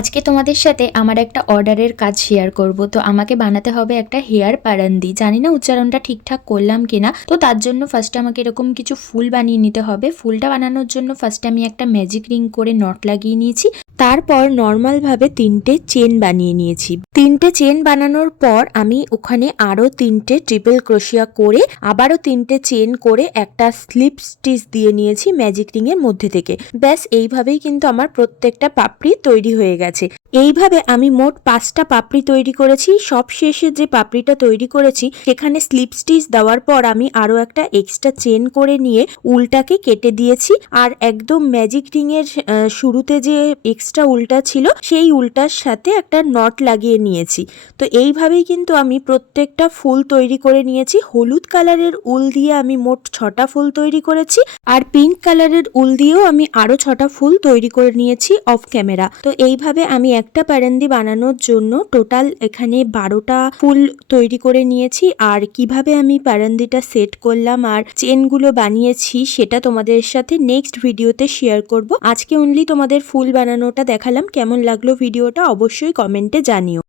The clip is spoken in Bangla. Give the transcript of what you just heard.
আজকে তোমাদের সাথে আমার একটা অর্ডারের কাজ শেয়ার করব। তো আমাকে বানাতে হবে একটা হেয়ার পারান্দি। জানি না উচ্চারণটা ঠিকঠাক করলাম কিনা। তো তার জন্য ফার্স্টে আমাকে এরকম কিছু ফুল বানিয়ে নিতে হবে। ফুলটা বানানোর জন্য ফার্স্টে আমি একটা ম্যাজিক রিং করে নট লাগিয়ে নিয়েছি। তারপর নর্মালভাবে 3টে চেন বানিয়ে নিয়েছি। 3টে চেন বানানোর পর আমি ওখানে আরও 3টে ট্রিপল ক্রোশিয়া করে আবারও 3টে চেন করে একটা স্লিপ স্টিচ দিয়ে নিয়েছি ম্যাজিক রিং এর মধ্যে থেকে। ব্যাস এইভাবেই কিন্তু আমার প্রত্যেকটা পাপড়ি তৈরি হয়ে গেছে। এইভাবে আমি মোট 5টা পাপড়ি তৈরি করেছি। সব শেষে যে পাপড়িটা তৈরি করেছি সেখানে স্লিপ স্টিচ দেওয়ার পর আমি আরও একটা এক্সট্রা চেন করে নিয়ে উলটাকে কেটে দিয়েছি। আর একদম ম্যাজিক রিং এর শুরুতে যে এক্সট্রা উলটা ছিল সেই উলটার সাথে একটা নট লাগিয়ে নিয়েছি। তো এইভাবেই কিন্তু আমি প্রত্যেকটা ফুল তৈরি করে নিয়েছি। হলুদ কালারের উল দিয়ে আমি মোট 6টা ফুল তৈরি করেছি, আর পিঙ্ক কালারের উল দিয়েও আমি আরো 6টা ফুল তৈরি করে নিয়েছি অফ ক্যামেরা। তো এইভাবে আমি একটা পারান্দি বানানোর জন্য টোটাল এখানে 12টা ফুল তৈরি করে নিয়েছি। আর কিভাবে আমি পারান্দিটা সেট করলাম আর চেনগুলো বানিয়েছি সেটা তোমাদের সাথে নেক্সট ভিডিওতে শেয়ার করব। আজকে অনলি তোমাদের ফুল বানানোটা দেখালাম। কেমন লাগলো ভিডিওটা অবশ্যই কমেন্টে জানিও।